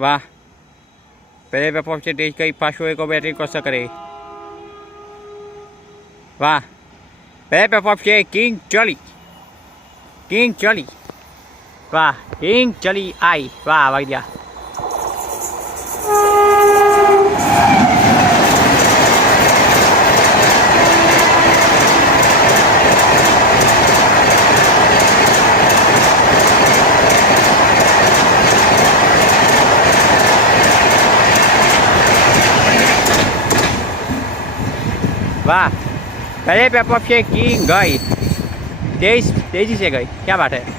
वाह, पहले पेपर से तेज कई फास्ट हुए को बैटरी को करे। वाह, पहले पेपर से किंग चली। वाह, किंग चली आई। वाह बढ़िया। वाह, पहले पेपर से किंग गई, तेजी से गई। क्या बात है।